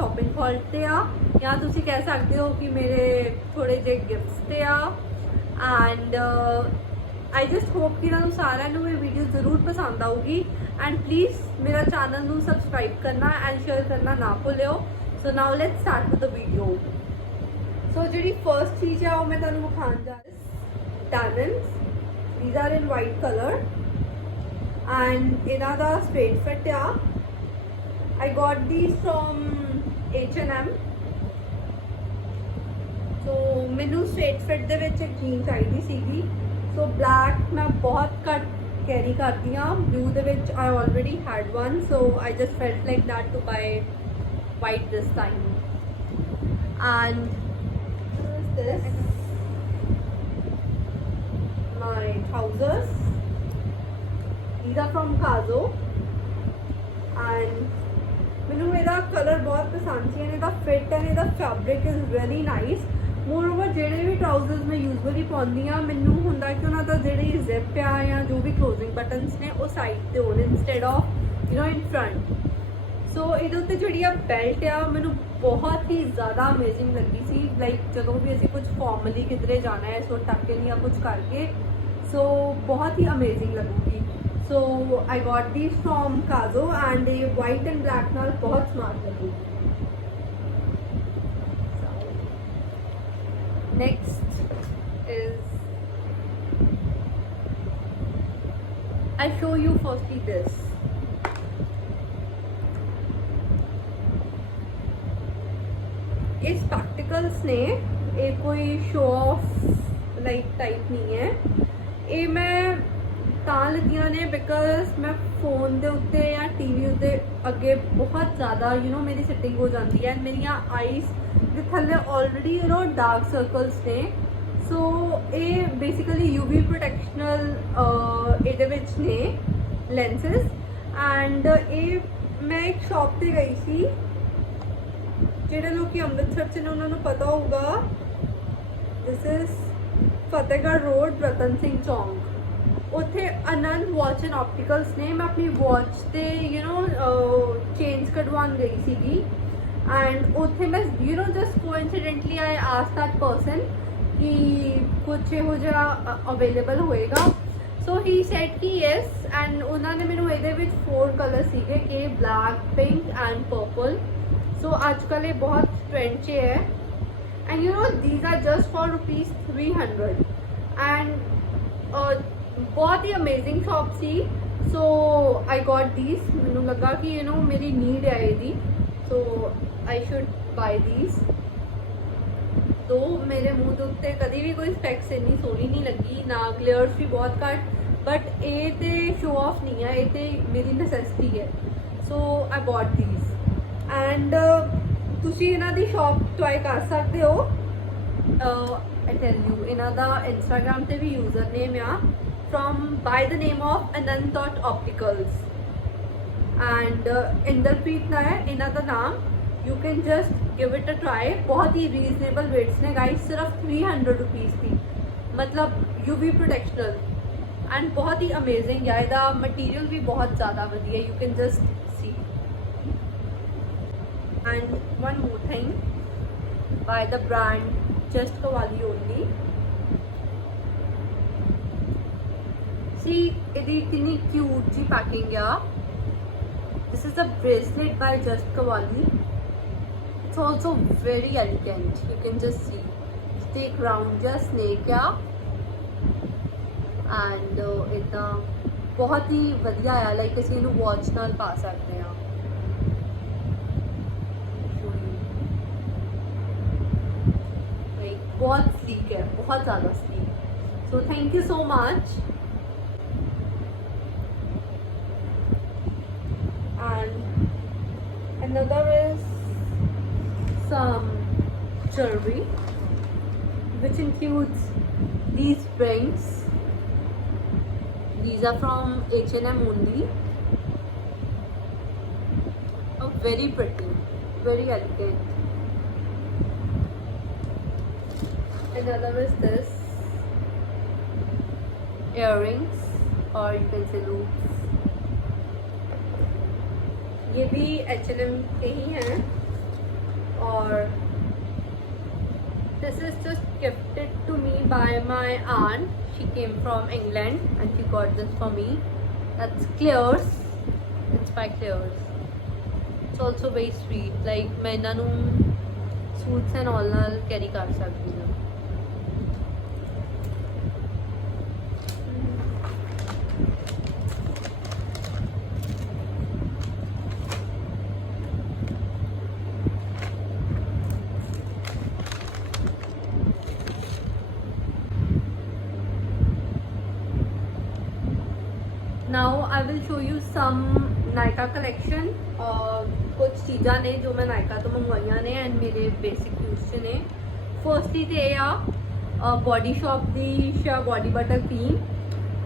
Shopping hall ते आ या तुसी कह सकते हो कि मेरे थोड़े जे गिफ्ट्स ते आ एंड आई जस्ट होप कि तुहानू सारिਆਂ ਨੂੰ ये वीडियो जरूर पसंद आऊगी एंड प्लीज़ मेरा चैनल नू सबसक्राइब करना एंड शेयर करना ना भुल्लियो। So now let's start with the video. So जी फर्स्ट चीज़ है वो मैं तुहानू विखाण जा रही diamonds. These are in white color and इन्हां दा straight fit uh. I got these from H&M। So मैनू straight fit दे विच एक जीन चाहिदी सीगी। So black मैं बहुत घट कैरी करती हाँ, blue they which I already had one, so I just felt like that to buy white this time। And what is this? My trousers, these are from Kazo and मैनू इहदा colour बहुत पसंद सी and इहदा fit and इहदा fabric is really nice. Moreover जिहड़े भी trousers मैं यूजली पाउंदी हाँ मैनू हुंदा कि उन्हां दा जिहड़ी जिप आ या जो भी क्लोजिंग बटन्स ने वो साइड ते होण इंस्टेड ऑफ इन फ्रंट। सो इहदे उत्ते जिहड़ी आ बेल्ट आ मैनू बहुत ही ज़्यादा अमेजिंग लगी सी। लाइक जदों भी असीं कुछ फॉर्मली किधरे जाना है सो टक इन या कुछ करके सो बहुत ही अमेजिंग लगूगी। So I got these from Kajo and ये वाइट एंड ब्लैक नाल बहुत स्मार्ट लगूगी। Next is I show you firstly this. ये स्पैक्टिकल्स ने ये कोई शो ऑफ लाइक टाइप नहीं है। ये मैं तां लगियां ने बिकॉज मैं फोन के उत्ते या टीवी उत्ते अगे बहुत ज़्यादा मेरी सिटिंग हो जाती है। मेरिया आईज के थले ऑलरेडी डार्क सर्कल्स ने। सो ये बेसिकली यूवी प्रोटेक्शनल ये ने लेंसेज एंड ये मैं एक शॉप पे गई सी जिहड़े लोग अमृतसर च ने उन्होंने पता होगा। This is Fatehgarh road Ratan Singh चौंक। उत्थे आनंद वॉच एंड ऑप्टिकल्स ने। मैं अपनी वॉच से चेंज कढवान गई सीगी एंड उत्थे मैं just coincidentally I asked that person कि कुछ इहो जिहा अवेलेबल होएगा। सो ही सेड कि यस एंड उन्होंने मैनू इहदे विच 4 कलर सीगे कि black pink and purple. So आजकल ये बहुत ट्रेंड च है and these are just for ₹300 and बहुत ही अमेजिंग शॉप सी। So I got these. मैनू लगा कि मेरी नीड है यदी so I should buy these. तो मेरे मुँह के उत्ते कभी भी कोई स्पैक्स इन्नी सोहनी नहीं लगी ना, ग्लेयर्स भी बहुत घट, बट ये तो शो ऑफ नहीं है, ये तो मेरी नसैसिटी है। सो आई गॉट दीज एंड तुसी इन्हां दी शॉप ट्राई कर सकते हो। आई टेल यू इन्हां दा इंस्टाग्राम ते भी यूजर नेम आ from by the name of Anand dot opticals and Inderpreet ना है इन्हां दा नाम। You can just give it a try. बहुत ही रीजनेबल रेट्स ने गाइस, सिर्फ ₹300 थी। मतलब यूवी प्रोटेक्शनल एंड बहुत ही अमेजिंग है। इहदा मटीरियल भी बहुत ज़्यादा वधिया। You can just see and one more thing by the brand Just Kawali only। see इहदी कितनी क्यूट जी पैकिंग आ। this is a bracelet by Just Kawali। it's also very elegant। you can just see stick round just snake आ and इतना बहुत ही वधिया आ। Like असीं इहनूं watch नाल पा सकते हैं। बहुत स्लीक है, बहुत ज़्यादा sleek. So thank you so much and another is some jewelry which includes these rings। these are from H&M only। very pretty, very elegant। another is this earrings or you can say loops। ये भी H&M के ही हैं और this is just gifted to me by my aunt. She came from England and she got this for me. That's Claire's. It's by Claire's. It's also very sweet. Like मैं इन्हां नूं suits and all नाल carry कर सकदी हां. Now I will show you some Nykaa collection. कुछ चीज़ां ने जो मैं Nykaa तो मंगवाइयां ने एंड मेरे बेसिक यूज च ने. फर्स्टली तो ये आ बॉडी शॉप दी शा बॉडी बटर क्रीम.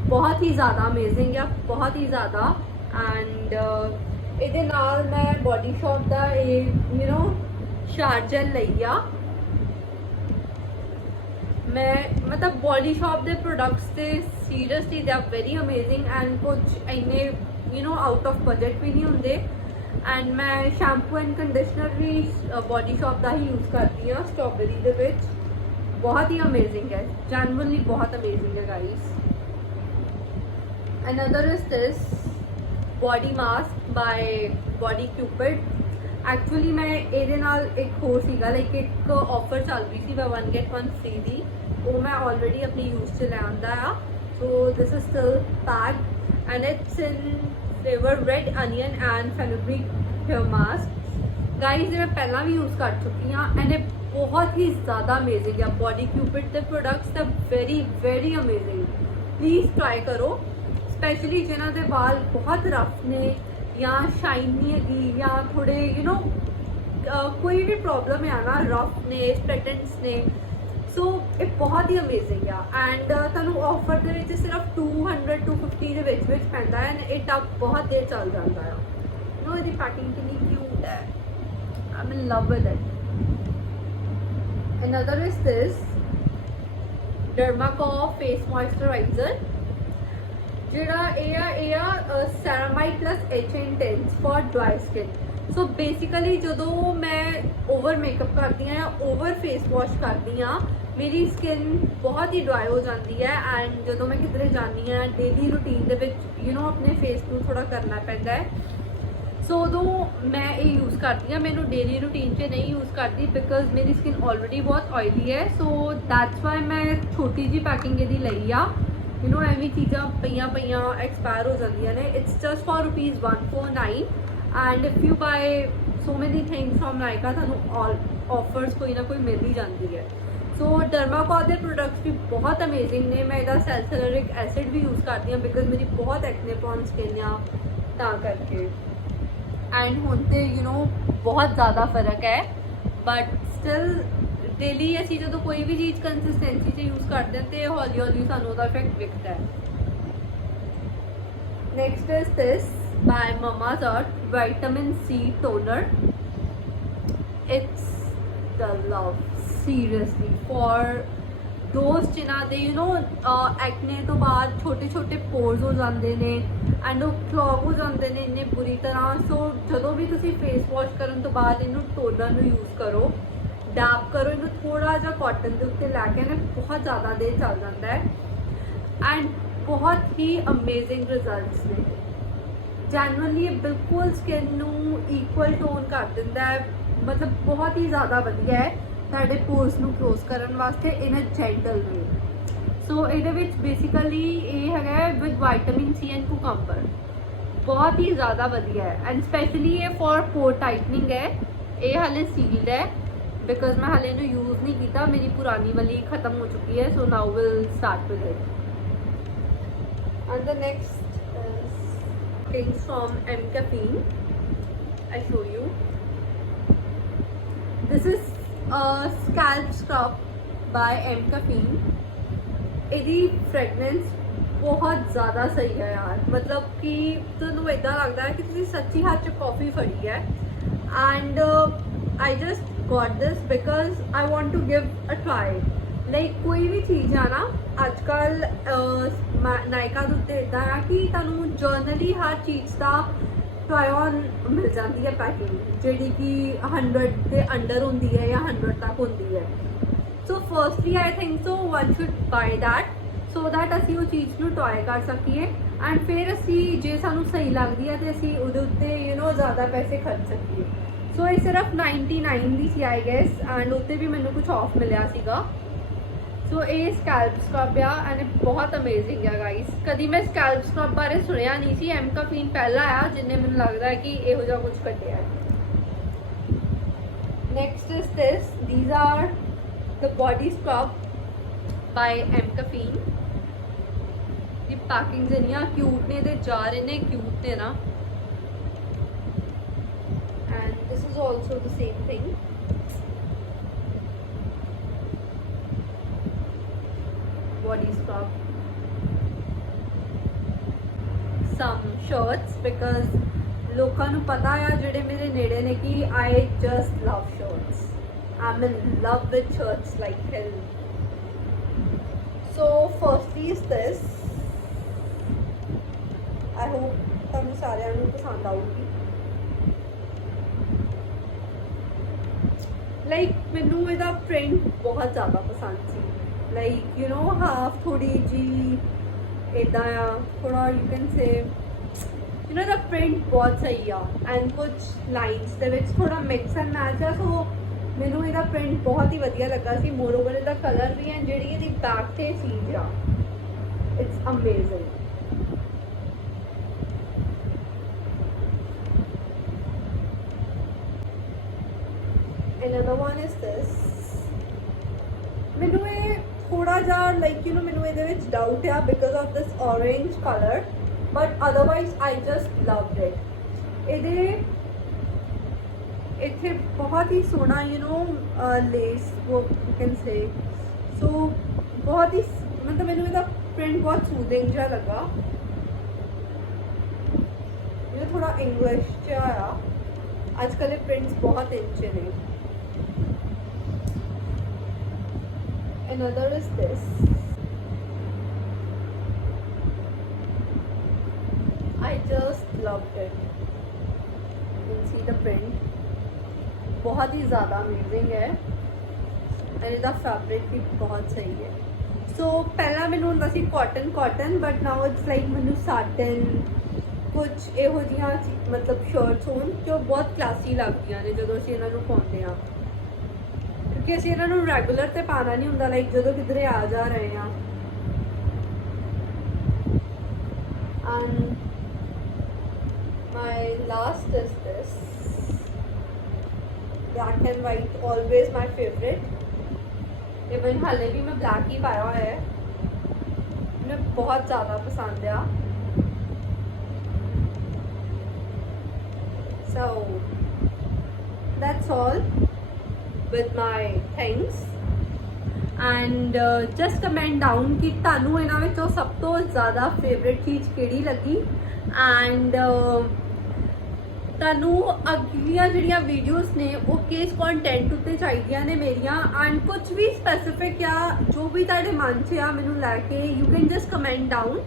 बहुत ही ज़्यादा अमेजिंग है, बहुत ही ज़्यादा. एंड ਇਹਦੇ ਨਾਲ मैं बॉडी शॉप ਦਾ यू नो शार जेल ਲਈ ਆ. मैं मतलब बॉडी शॉप के प्रोडक्ट्स से seriously they are very amazing and कुछ इन्ने you know out of budget भी नहीं होंगे. एंड मैं शैम्पू एंड कंडीशनर भी बॉडी शॉप का ही यूज़ करती हाँ स्ट्रॉबेरी के विच. बहुत ही अमेजिंग है, जेन्युइनली बहुत अमेजिंग है guys. Another is this body mask by body cupid. Actually मैं ये नाल एक होर सीगा लाइक एक ऑफर चल रही थी 1 get 1 फ्री दी. वो मैं ऑलरेडी अपनी यूज से ले आंदा आ. So this is still packed and it's in flavour red onion and fenugreek hair mask. Guys ये मैं पहला भी यूज़ कर चुकी हाँ एंड ये बहुत ही ज़्यादा अमेजिंग है. बॉडी क्यूपिड के products the very very amazing. Please try करो, स्पैशली जिन्हों के बाल बहुत रफ ने या शाइन नहीं हैगी या थोड़े यू नो कोई भी प्रॉब्लम है ना रफ ने स्प्लिटेंट्स ने. सो ये बहुत ही अमेजिंग है एंड तुहानू ऑफर के सिर्फ 200-250 के पैंदा है एंड ये टब बहुत देर चल जाता है. नो ये पैकिंग कितनी क्यूट है. I am in love with it. Another is this Dermaco face moisturiser जिहड़ा ceramide plus H intense for dry skin. So basically जो मैं ओवर मेकअप करती हाँ या ओवर फेस वॉश करती हाँ मेरी स्किन बहुत ही ड्राई हो जाती है. एंड जो मैं किधरे जानी हाँ डेली रूटीन के यू नो अपने फेस को थोड़ा करना पैंदा है. सो उदों मैं ये यूज़ करती हाँ. मैनू डेली रूटीन से नहीं यूज़ करती बिकॉज मेरी स्किन ऑलरेडी बहुत ऑयली है. सो दैट्स वाई मैं छोटी जी पैकिंग ये लई आ. यू नो एवं चीज़ा पईयां एक्सपायर हो जांदियां ने. It's just for ₹149 and if you buy so many things from Nykaa थानू ऑफर्स कोई ना कोई मिल ही जाती है. सो डर्माको के प्रोडक्ट्स भी बहुत अमेजिंग ने. मैं इसका सैलिसिलिक एसिड भी यूज़ करती हूँ बिकॉज मेरी बहुत एक्ने प्रोन स्किन आ ता करके. एंड हुण तो यू नो बहुत ज़्यादा फर्क है बट स्टिल डेली असी जो कोई भी चीज़ कंसिस्टेंसी से यूज़ करते हैं तो हौली हौली सानू उसका इफेक्ट दिखता है. Next is this by Mamaearth vitamin C toner. It's the love seriously for दोस्त जिन्हों के यू नो एक्ने तो बाद छोटे छोटे पोर्स हो जाते हैं एंड वो क्लॉग हो जाते हैं इन्ने बुरी तरह. सो जो भी तुम फेस वॉश करने तो बाद इनू टोनर यूज़ करो, डैप करो इनू थोड़ा जा कॉटन के उत्ते लैके ना बहुत ज़्यादा देर चल जाता है एंड बहुत ही अमेजिंग रिजल्ट्स ने. जेन्युइनली बिल्कुल स्किन नू इक्वल टोन कर दिंदा है. मतलब बहुत ही ज़्यादा वधिया है साडे पोर्स नू क्लोज करने वास्ते इन अ जेंटल वे. सो ये बेसिकली ये है with vitamin C and cucumber. बहुत ही ज़्यादा वधिया है एंड स्पेशली ये फॉर पोर टाइटनिंग है. ये हाले सील्ड है बिकॉज मैं हाले इन्हू यूज़ नहीं किया. मेरी पुरानी वाली ख़त्म हो चुकी है. So now will start with it. And the next things from M Caffeine. I show you. This is a scalp scrub by M Caffeine. इसकी फ्रेगनेंस बहुत ज़्यादा सही है यार. मतलब कि तुहानू इदा लगता है कि तुसीं सच्ची हाथ च कॉफ़ी फड़ी है. And I just got this because I want to give a try. Like कोई भी चीज़ है ना अजकल नायका के उत्ते इदा है कि तुहानू जर्नली हर चीज़ का ਟਰਾਈ ਔਨ ਮਿਲ ਜਾਂਦੀ ਹੈ ਪੈਕਿੰਗ ਜਿਹੜੀ ਕਿ 100 ਦੇ ਅੰਡਰ ਹੁੰਦੀ ਹੈ ਜਾਂ 100 ਤੱਕ ਹੁੰਦੀ ਹੈ। So firstly I think so one should buy that so that ਅਸੀਂ ਉਹ ਚੀਜ਼ ਨੂੰ ਟਰਾਈ ਕਰ ਸਕੀਏ ਐਂਡ ਫਿਰ ਅਸੀਂ ਜੇ ਸਾਨੂੰ ਸਹੀ ਲੱਗਦੀ ਹੈ ਤੇ ਅਸੀਂ ਉਹਦੇ ਉੱਤੇ ਜ਼ਿਆਦਾ ਪੈਸੇ ਖਰਚ ਸਕੀਏ। ਸੋ ਇਹ ਸਿਰਫ 99 ਦੀ ਸੀ ਆਈ ਗੈਸ ਐਂਡ ਉੱਤੇ ਵੀ ਮੈਨੂੰ ਕੁਝ ਆਫ ਮਿਲਿਆ ਸੀਗਾ। ਸੋ ਇਹ ਸਕੈਲਪ ਸਕਰਬ ਆ ਐਂਡ ਇਹ ਬਹੁਤ ਅਮੇਜ਼ਿੰਗ ਆ ਗਾਈਸ। ਕਦੀ ਮੈਂ ਸਕੈਲਪ ਸਕਰਬ ਬਾਰੇ ਸੁਣਿਆ ਨਹੀਂ ਸੀ। ਐਮ ਕਫੀਨ ਪਹਿਲਾ ਆ ਜਿੰਨੇ ਮੈਨੂੰ ਲੱਗਦਾ ਹੈ ਕਿ ਇਹੋ ਜਿਹਾ ਕੁਝ ਕੱਢਿਆ ਹੈ। Next is this, these are the body scrub by M caffeine. ਦੀ ਪੈਕਿੰਗ ਇੰਨੀਆਂ ਕਿਊਟ ਨੇ, ਦੇ ਜਾਰ ਇੰਨੇ ਕਿਊਟ ਨੇ ਨਾ। And this is also the same thing. Body scrub, some shirts because ਲੋਕਾਂ ਨੂੰ ਪਤਾ ਆ ਜਿਹੜੇ ਮੇਰੇ ਨੇੜੇ ਨੇ ਕਿ I just love shirts. I'm in love with shirts like hell. So firstly is this. I hope ਤੁਹਾਨੂੰ ਸਾਰਿਆਂ ਨੂੰ ਪਸੰਦ ਆਊਗੀ। ਲਾਈਕ ਮੈਨੂੰ ਇਹਦਾ ਪ੍ਰਿੰਟ ਬਹੁਤ ਜ਼ਿਆਦਾ ਪਸੰਦ ਸੀ। ਲਾਈਕ ਹਾਫ ਥੋੜੀ ਜੀ ਇੱਦਾਂ ਆ, ਥੋੜਾ you can say the print ਬਹੁਤ ਸਹੀ ਆ ਐਂਡ ਕੁਝ ਲਾਈਨਸ ਦੇ ਵਿੱਚ ਥੋੜਾ ਮਿਕਸ ਐਂਡ ਮੈਚ ਆ। ਸੋ ਮੈਨੂੰ ਇਹਦਾ ਪ੍ਰਿੰਟ ਬਹੁਤ ਹੀ ਵਧੀਆ ਲੱਗਾ ਸੀ। ਮੋਰਓਵਰ ਇਹਦਾ ਕਲਰ ਵੀ ਐਂਡ ਜਿਹੜੀ ਇਹਦੀ ਬੈਕ ਤੇ ਚੀਜ਼ ਆ, it's amazing. Another one is this. ਮੈਨੂੰ ਇਹ ਥੋੜਾ ਜਿਹਾ ਲਾਈਕ ਮੈਨੂੰ ਇਹਦੇ ਵਿੱਚ ਡਾਊਟ ਆ because of this orange color, but otherwise I just loved it. ਇਹਦੇ ਇੱਥੇ ਬਹੁਤ ਹੀ ਸੋਹਣਾ ਲੇਸ ਵਰਕ ਯੂ ਕੈਨ ਸੇ। ਸੋ ਬਹੁਤ ਹੀ ਮਤਲਬ ਮੈਨੂੰ ਇਹਦਾ ਪ੍ਰਿੰਟ ਬਹੁਤ ਸੂਦਿੰਗ ਜਿਹਾ ਲੱਗਾ। ਇਹ ਥੋੜਾ ਇੰਗਲਿਸ਼ ਜਿਹਾ ਆ। ਅੱਜ ਕੱਲ੍ਹ ਇਹ ਪ੍ਰਿੰਟਸ ਬਹੁਤ ਇੰਚੇ ਨੇ। Another is this. I just loved it. You can see the print. बहुत ही ज़्यादा अमेजिंग है and इसका फैब्रिक भी बहुत सही है। So पहला मैंने ਹੁੰਦਾ ਸੀ cotton but now it's like ਮੈਨੂੰ satin ਕੁਝ ਇਹੋ ਜਿਹੀਆਂ ਮਤਲਬ ਸ਼ਰਟਸ ਹੋਣ ਜੋ ਬਹੁਤ ਕਲਾਸੀ ਲੱਗਦੀਆਂ ਨੇ ਜਦੋਂ ਅਸੀਂ ਇਹਨਾਂ ਨੂੰ ਪਾਉਂਦੇ ਹਾਂ, ਕਿਉਂਕਿ ਅਸੀਂ ਇਹਨਾਂ ਨੂੰ ਰੈਗੂਲਰ ਤੇ ਪਾਣਾ ਨਹੀਂ ਹੁੰਦਾ ਲਾਈਕ ਜਦੋਂ ਕਿਧਰੇ ਆ ਜਾ ਰਹੇ ਆ। And my last is this black and white, always my favorite. Even हाले भी मैं ब्लैक ही पाया हुआ है, मुझे बहुत ज़्यादा पसंद है। So that's all with my things and just comment down कि ਤੁਹਾਨੂੰ ਇਹਨਾਂ ਵਿੱਚੋਂ ਸਭ ਤੋਂ ਜ਼ਿਆਦਾ ਫੇਵਰਿਟ ਚੀਜ਼ ਕਿਹੜੀ ਲੱਗੀ and ਤੁਹਾਨੂੰ ਅਗਲੀਆਂ ਜਿਹੜੀਆਂ ਵੀਡੀਓਜ਼ ਨੇ ਉਹ ਕਿਸ ਕੰਟੈਂਟ ਉੱਤੇ ਚਾਹੀਦੀਆਂ ਨੇ ਮੇਰੀਆਂ ਐਂਡ ਕੁਝ ਵੀ ਸਪੈਸੀਫਿਕ ਆ ਜੋ ਵੀ ਤੁਹਾਡੇ ਮਨ 'ਚ ਆ ਮੈਨੂੰ ਲੈ ਕੇ you can just comment down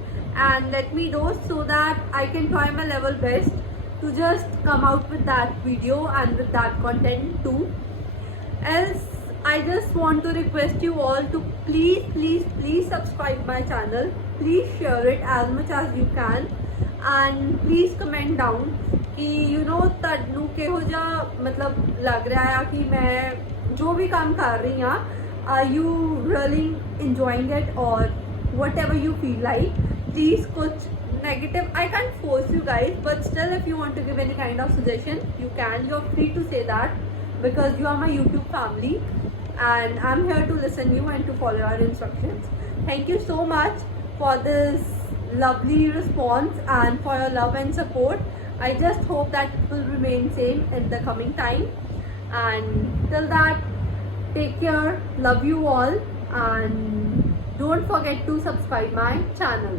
and let me know so that I can try my level best to just come out with that video and with that content too. Else I just want to request you all to please subscribe my channel, please share it as much as you can and please comment down कि ਤੁਹਾਨੂੰ ਕਿਹੋ ਜਿਹਾ ਮਤਲਬ ਲੱਗ ਰਿਹਾ ਆ ਕਿ ਮੈਂ ਜੋ ਵੀ ਕੰਮ ਕਰ ਰਹੀ ਹਾਂ are you really enjoying it or whatever you feel like. Please kuch negative, I can't force you guys, but still if you want to give any kind of suggestion you can, you're free to say that because you are my YouTube family and I'm here to listen you and to follow your instructions. Thank you so much for this lovely response and for your love and support. I just hope that it will remain same in the coming time and till that take care, love you all and don't forget to subscribe my channel.